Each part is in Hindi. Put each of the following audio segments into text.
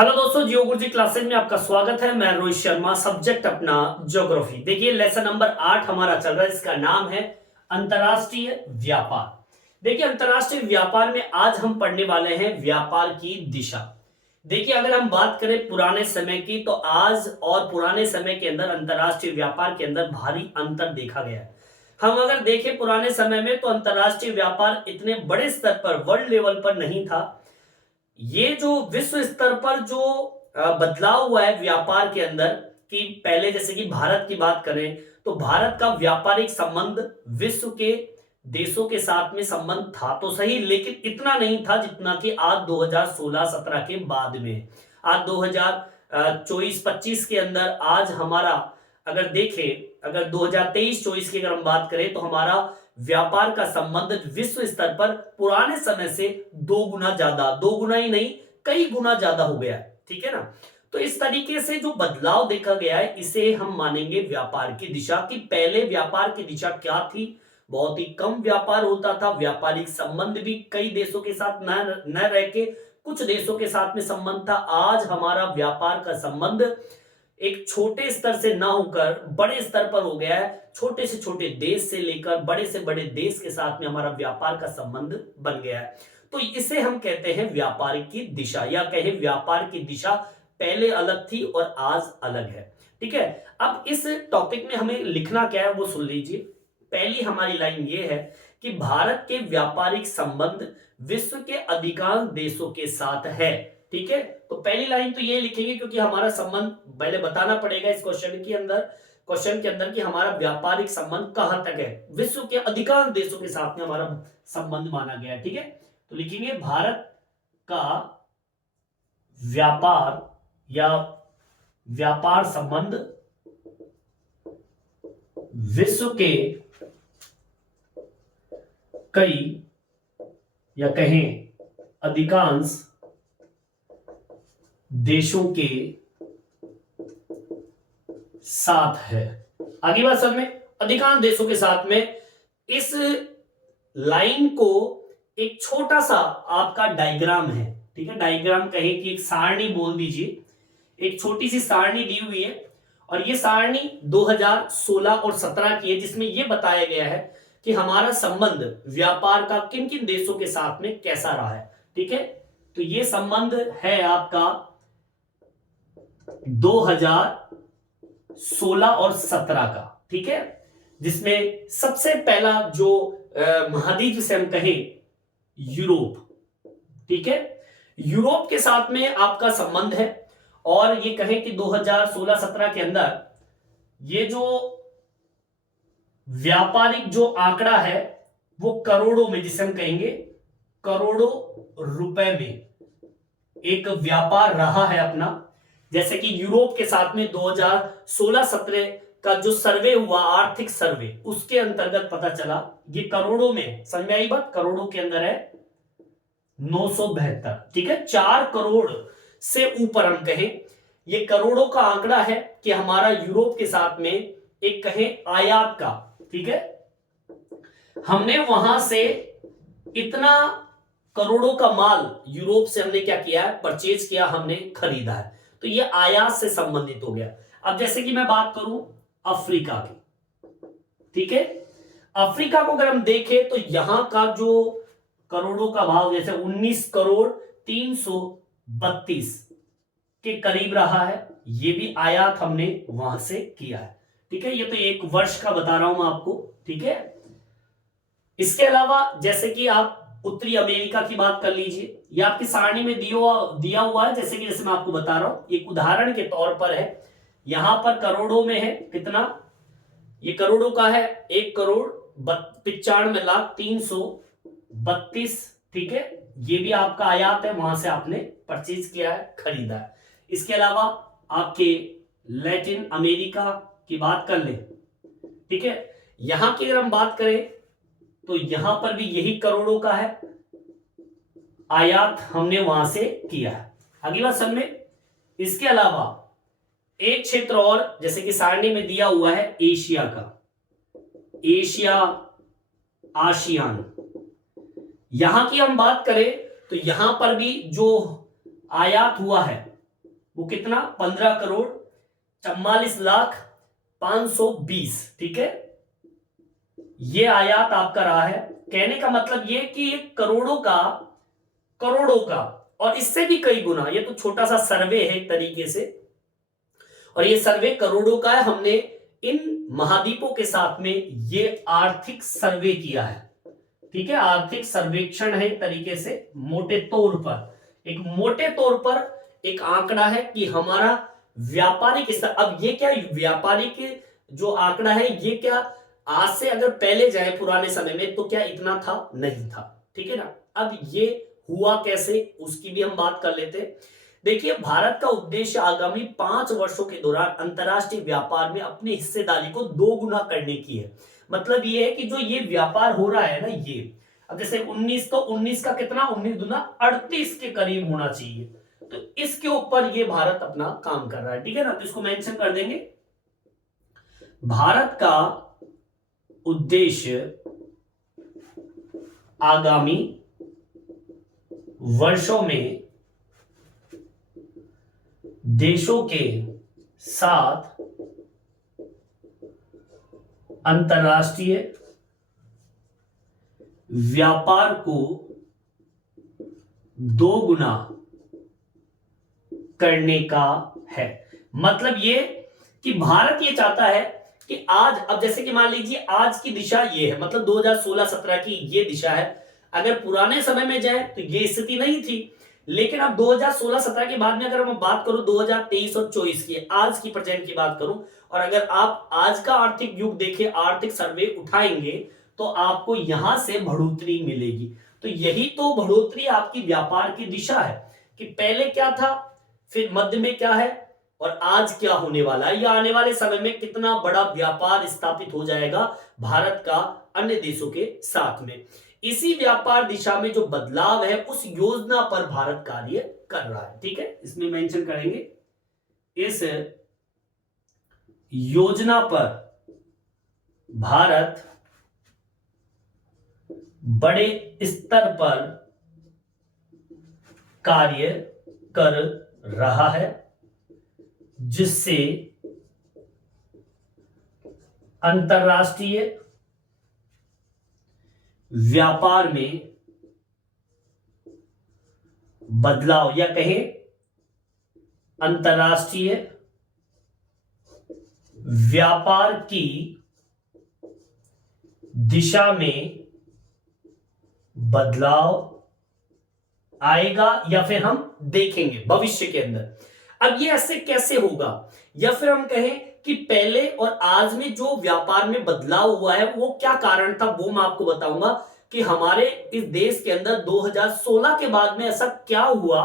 हेलो दोस्तों, जियो गुरुजी क्लासेज में आपका स्वागत है। मैं रोहित शर्मा, सब्जेक्ट अपना ज्योग्राफी। देखिए लेसन नंबर 8 हमारा चल रहा है, इसका नाम है अंतरराष्ट्रीय व्यापार। देखिए अंतरराष्ट्रीय व्यापार में आज हम पढ़ने वाले हैं व्यापार की दिशा। देखिए अगर हम बात करें पुराने समय की, तो आज और पुराने समय के अंदर अंतरराष्ट्रीय व्यापार के अंदर भारी अंतर देखा गया है। हम अगर देखें पुराने समय में, तो अंतरराष्ट्रीय व्यापार इतने बड़े स्तर पर, वर्ल्ड लेवल पर नहीं था। ये जो विश्व स्तर पर जो बदलाव हुआ है व्यापार के अंदर, कि पहले जैसे कि भारत की बात करें, तो भारत का व्यापारिक संबंध विश्व के देशों के साथ में संबंध था तो सही, लेकिन इतना नहीं था जितना कि आज 2016-17 के बाद में। आज 2024-25 के अंदर आज हमारा अगर देखें, अगर 2023-24 की अगर हम बात करें, तो हमारा व्यापार का संबंध विश्व स्तर पर पुराने समय से 2 गुना ज्यादा, 2 गुना ही नहीं कई गुना ज्यादा हो गया है। ठीक है ना। तो इस तरीके से जो बदलाव देखा गया है, इसे हम मानेंगे व्यापार की दिशा। कि पहले व्यापार की दिशा क्या थी, बहुत ही कम व्यापार होता था, व्यापारिक संबंध भी कई देशों के साथ न रह के कुछ देशों के साथ में संबंध था। आज हमारा व्यापार का संबंध एक छोटे स्तर से ना होकर बड़े स्तर पर हो गया है। छोटे से छोटे देश से लेकर बड़े से बड़े देश के साथ में हमारा व्यापार का संबंध बन गया है। तो इसे हम कहते हैं व्यापार की दिशा, या कहें व्यापार की दिशा पहले अलग थी और आज अलग है। ठीक है। अब इस टॉपिक में हमें लिखना क्या है वो सुन लीजिए। पहली हमारी लाइन ये है कि भारत के व्यापारिक संबंध विश्व के अधिकांश देशों के साथ है। ठीक है। तो पहली लाइन तो ये लिखेंगे, क्योंकि हमारा संबंध पहले बताना पड़ेगा इस क्वेश्चन के अंदर कि हमारा व्यापारिक संबंध कहां तक है। विश्व के अधिकांश देशों के साथ में हमारा संबंध माना गया है। ठीक है। तो लिखेंगे भारत का व्यापार या व्यापार संबंध विश्व के कई या कहें अधिकांश देशों के साथ है। आगे बात समझ में, अधिकांश देशों के साथ में। इस लाइन को एक छोटा सा आपका डायग्राम है। ठीक है। डायग्राम कहें कि एक सारणी बोल दीजिए, एक छोटी सी सारणी दी हुई है, और ये सारणी 2016 और 17 की है, जिसमें यह बताया गया है कि हमारा संबंध व्यापार का किन किन देशों के साथ में कैसा रहा है। ठीक है। तो ये संबंध है आपका 2016 और 17 का। ठीक है। जिसमें सबसे पहला जो महाद्वीप जिसे हम कहें यूरोप। ठीक है। यूरोप के साथ में आपका संबंध है, और ये कहें कि 2016-17 के अंदर ये जो व्यापारिक जो आंकड़ा है वो करोड़ों में, जिसे हम कहेंगे करोड़ों रुपए में एक व्यापार रहा है अपना। जैसे कि यूरोप के साथ में 2016-17 का जो सर्वे हुआ, आर्थिक सर्वे, उसके अंतर्गत पता चला ये करोड़ों में, समझ में आई बात, करोड़ों के अंदर है 972। ठीक है। 4 करोड़ से ऊपर हम कहें, ये करोड़ों का आंकड़ा है कि हमारा यूरोप के साथ में एक कहें आयात का। ठीक है। हमने वहां से इतना करोड़ों का माल यूरोप से हमने क्या किया है, परचेज किया, हमने खरीदा है। तो ये आयात से संबंधित हो गया। अब जैसे कि मैं बात करूं अफ्रीका की। ठीक है। अफ्रीका को अगर हम देखें, तो यहां का जो करोड़ों का भाव जैसे 19 करोड़ 332 के करीब रहा है, ये भी आयात हमने वहां से किया है। ठीक है। ये तो एक वर्ष का बता रहा हूं मैं आपको। ठीक है। इसके अलावा जैसे कि आप उत्तरी अमेरिका की बात कर लीजिए, ये आपकी सारणी में दिया हुआ है। जैसे मैं आपको बता रहा हूं, एक उदाहरण के तौर पर है। यहां पर करोड़ों में है, कितना, ये करोड़ों का है 1,95,03,32। ठीक है। ये भी आपका आयात है, वहां से आपने परचेज किया है, खरीदा है। इसके अलावा आपके लैटिन अमेरिका की बात कर ले। ठीक है। यहां की अगर हम बात करें, तो यहां पर भी यही करोड़ों का है, आयात हमने वहां से किया है। अगली बात समझ में। इसके अलावा एक क्षेत्र और, जैसे कि सारणी में दिया हुआ है एशिया का, एशिया, आसियान। यहां की हम बात करें, तो यहां पर भी जो आयात हुआ है वो कितना 15,44,520, ठीक है। ये आयात आपका रहा है। कहने का मतलब ये कि ये करोड़ों का और इससे भी कई गुना, ये तो छोटा सा सर्वे है एक तरीके से, और ये सर्वे करोड़ों का है। हमने इन महाद्वीपों के साथ में ये आर्थिक सर्वे किया है, ठीक है। आर्थिक सर्वेक्षण है एक तरीके से, मोटे तौर पर एक आंकड़ा है कि हमारा व्यापारिक स्तर। अब ये क्या व्यापारिक जो आंकड़ा है, ये क्या आज से अगर पहले जाए पुराने समय में तो क्या इतना था? नहीं था, ठीक है ना। अब ये हुआ कैसे, उसकी भी हम बात कर लेते हैं। देखिए, भारत का उद्देश्य आगामी 5 वर्षों के दौरान अंतरराष्ट्रीय व्यापार में अपनी हिस्सेदारी को 2 गुना करने की है। मतलब ये है कि जो ये व्यापार हो रहा है ना, ये अब जैसे 19 तो 19 का कितना, 19 दूना 38 के करीब होना चाहिए, तो इसके ऊपर ये भारत अपना काम कर रहा है, ठीक है ना। तो इसको मेंशन कर देंगे। भारत का उद्देश्य आगामी वर्षों में देशों के साथ अंतरराष्ट्रीय व्यापार को 2 गुना करने का है। मतलब ये कि भारत ये चाहता है कि आज, अब जैसे कि मान लीजिए आज की दिशा ये है, मतलब 2016-17 की ये दिशा है। अगर पुराने समय में जाए तो ये स्थिति नहीं थी, लेकिन अब 2016-17 के बाद में अगर मैं बात करूं 2023 और 24 की, आज की प्रेजेंट की बात करूं, और अगर आप आज का आर्थिक युग देखें, आर्थिक सर्वे उठाएंगे, तो आपको यहां से बढ़ोतरी मिलेगी। तो यही तो बढ़ोतरी आपकी व्यापार की दिशा है कि पहले क्या था, फिर मध्य में क्या है, और आज क्या होने वाला है, या आने वाले समय में कितना बड़ा व्यापार स्थापित हो जाएगा भारत का अन्य देशों के साथ में। इसी व्यापार दिशा में जो बदलाव है, उस योजना पर भारत कार्य कर रहा है, ठीक है। इसमें मेंशन करेंगे, इस योजना पर भारत बड़े स्तर पर कार्य कर रहा है, जिससे अंतरराष्ट्रीय व्यापार में बदलाव, या कहें अंतरराष्ट्रीय व्यापार की दिशा में बदलाव आएगा, या फिर हम देखेंगे भविष्य के अंदर। अब ये ऐसे कैसे होगा, या फिर हम कहें कि पहले और आज में जो व्यापार में बदलाव हुआ है वो क्या कारण था, वो मैं आपको बताऊंगा कि हमारे इस देश के अंदर 2016 के बाद में ऐसा क्या हुआ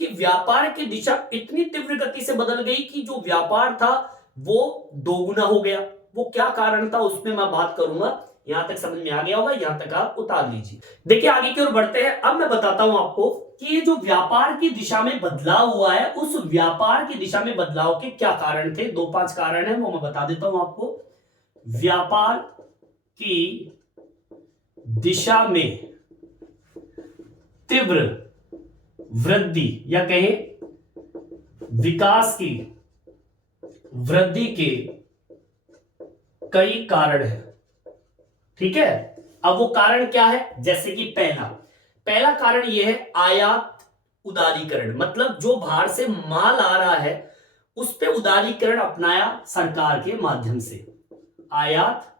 कि व्यापार की दिशा इतनी तीव्र गति से बदल गई कि जो व्यापार था वो 2 गुना हो गया। वो क्या कारण था, उसमें मैं बात करूंगा। यहां तक समझ में आ गया होगा, यहां तक आप उतार लीजिए। देखिए, आगे की ओर बढ़ते हैं। अब मैं बताता हूं आपको कि ये जो व्यापार की दिशा में बदलाव हुआ है, उस व्यापार की दिशा में बदलाव के क्या कारण थे। 2-5 कारण है, वो मैं बता देता हूं आपको। व्यापार की दिशा में तीव्र वृद्धि, या कहें विकास की वृद्धि के कई कारण है, ठीक है। अब वो कारण क्या है, जैसे कि पहला कारण ये है आयात उदारीकरण। मतलब जो बाहर से माल आ रहा है उस पे उदारीकरण अपनाया सरकार के माध्यम से। आयात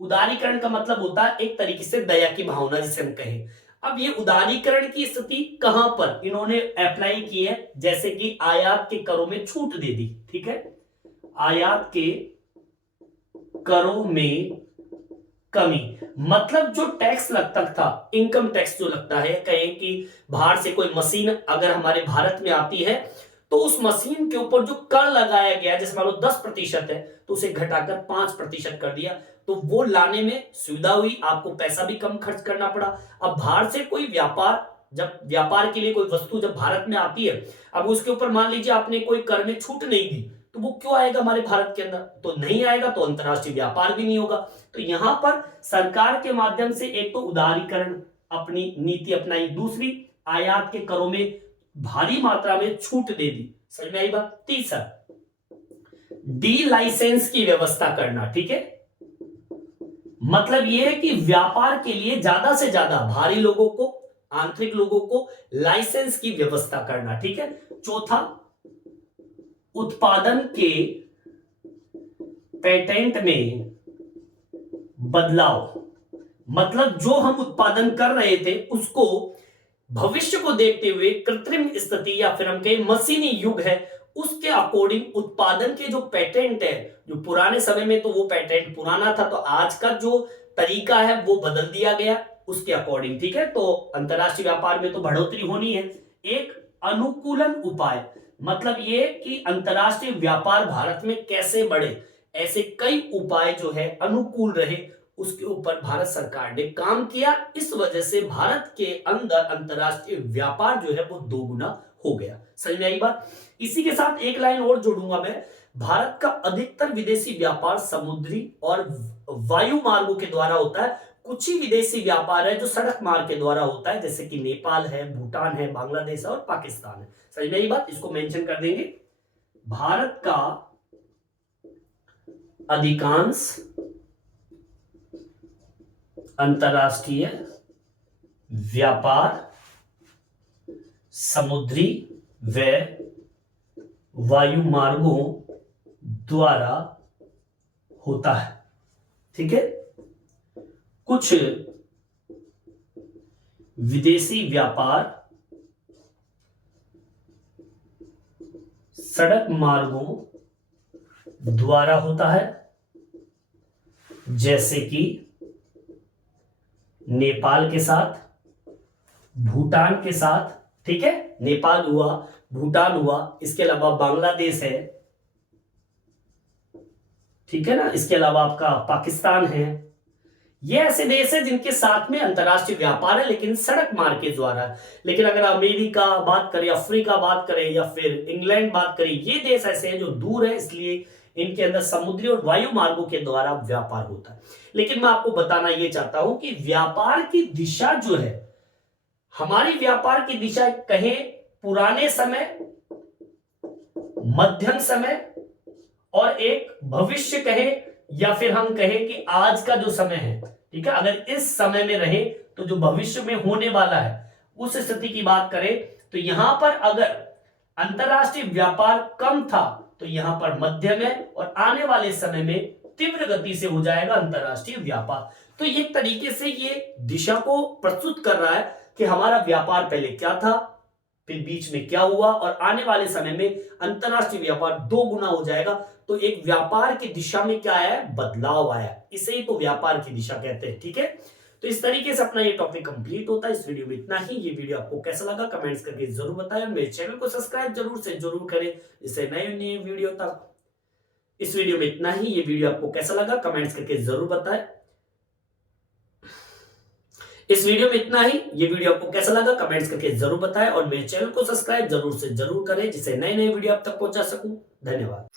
उदारीकरण का मतलब होता है एक तरीके से दया की भावना, जिसे हम कहें। अब ये उदारीकरण की स्थिति कहां पर इन्होंने अप्लाई की है, जैसे कि आयात के करों में छूट दे दी, ठीक है। आयात के करों में कमी, मतलब जो टैक्स लगता था, इनकम टैक्स जो लगता है, कहें कि बाहर से कोई मशीन अगर हमारे भारत में आती है तो उस मशीन के ऊपर जो कर लगाया गया, जैसे मान लो 10% है तो उसे घटाकर 5% कर दिया, तो वो लाने में सुविधा हुई, आपको पैसा भी कम खर्च करना पड़ा। अब बाहर से कोई जब व्यापार के लिए कोई वस्तु जब भारत में आती है, अब उसके ऊपर मान लीजिए आपने कोई कर में छूट नहीं दी, तो वो क्यों आएगा हमारे भारत के अंदर, तो नहीं आएगा, तो अंतरराष्ट्रीय व्यापार भी नहीं होगा। तो यहां पर सरकार के माध्यम से एक तो उदारीकरण अपनी नीति अपनाई, दूसरी आयात के करों में भारी मात्रा में छूट दे दी। समझ में आई बात। तीसरा, डी लाइसेंस की व्यवस्था करना। ठीक है, मतलब यह है कि व्यापार के लिए ज्यादा से ज्यादा भारी लोगों को, आंतरिक लोगों को लाइसेंस की व्यवस्था करना। ठीक है। चौथा, उत्पादन के पेटेंट में बदलाव, मतलब जो हम उत्पादन कर रहे थे उसको भविष्य को देखते हुए कृत्रिम स्थिति या फिर हम कहें मशीनी युग है, उसके अकॉर्डिंग उत्पादन के जो पेटेंट है, जो पुराने समय में तो वो पेटेंट पुराना था, तो आज का जो तरीका है वो बदल दिया गया उसके अकॉर्डिंग। ठीक है, तो अंतरराष्ट्रीय व्यापार में तो बढ़ोतरी होनी है। एक, अनुकूलन उपाय, मतलब ये कि अंतरराष्ट्रीय व्यापार भारत में कैसे बढ़े, ऐसे कई उपाय जो है अनुकूल रहे, उसके ऊपर भारत सरकार ने काम किया। इस वजह से भारत के अंदर अंतरराष्ट्रीय व्यापार जो है वो दोगुना हो गया। समझ में आई बात। इसी के साथ एक लाइन और जोड़ूंगा मैं, भारत का अधिकतर विदेशी व्यापार समुद्री और वायु मार्गों के द्वारा होता है। कुछ ही विदेशी व्यापार है जो सड़क मार्ग के द्वारा होता है, जैसे कि नेपाल है, भूटान है, बांग्लादेश है और पाकिस्तान है। समझ में आई बात, इसको मेंशन कर देंगे। भारत का अधिकांश अंतरराष्ट्रीय व्यापार समुद्री व वायु मार्गों द्वारा होता है। ठीक है, कुछ विदेशी व्यापार सड़क मार्गों द्वारा होता है, जैसे कि नेपाल के साथ, भूटान के साथ। ठीक है, नेपाल हुआ, भूटान हुआ, इसके अलावा बांग्लादेश है। ठीक है ना, इसके अलावा आपका पाकिस्तान है। ये ऐसे देश है जिनके साथ में अंतरराष्ट्रीय व्यापार है, लेकिन सड़क मार्ग के द्वारा। लेकिन अगर अमेरिका बात करें, अफ्रीका बात करें या फिर इंग्लैंड बात करें, ये देश ऐसे हैं जो दूर है, इसलिए इनके अंदर समुद्री और वायु मार्गों के द्वारा व्यापार होता है। लेकिन मैं आपको बताना यह चाहता हूं कि व्यापार की दिशा जो है, हमारी व्यापार की दिशा कहें पुराने समय, मध्यम समय और एक भविष्य कहें, या फिर हम कहें कि आज का जो समय है। ठीक है, अगर इस समय में रहे तो जो भविष्य में होने वाला है उस स्थिति की बात करें, तो यहां पर अगर अंतरराष्ट्रीय व्यापार कम था तो यहां पर मध्यम है, और आने वाले समय में तीव्र गति से हो जाएगा अंतरराष्ट्रीय व्यापार। तो एक तरीके से ये दिशा को प्रस्तुत कर रहा है कि हमारा व्यापार पहले क्या था, फिर बीच में क्या हुआ, और आने वाले समय में अंतरराष्ट्रीय व्यापार 2 गुना हो जाएगा। तो एक व्यापार की दिशा में क्या आया, बदलाव आया, इसे ही तो व्यापार की दिशा कहते हैं। ठीक है, तो इस तरीके से अपना ये टॉपिक कंप्लीट होता है। इस वीडियो में इतना ही। ये वीडियो आपको कैसा लगा कमेंट्स करके जरूर बताएं। मेरे चैनल को सब्सक्राइब जरूर से जरूर करें, इससे नई वीडियो तक। इस वीडियो में इतना ही। ये वीडियो आपको कैसा लगा कमेंट्स करके जरूर बताएं। इस वीडियो में इतना ही। ये वीडियो आपको कैसा लगा कमेंट्स करके जरूर बताएं, और मेरे चैनल को सब्सक्राइब जरूर से जरूर करें, जिससे नए वीडियो आप तक पहुंचा सकूं। धन्यवाद।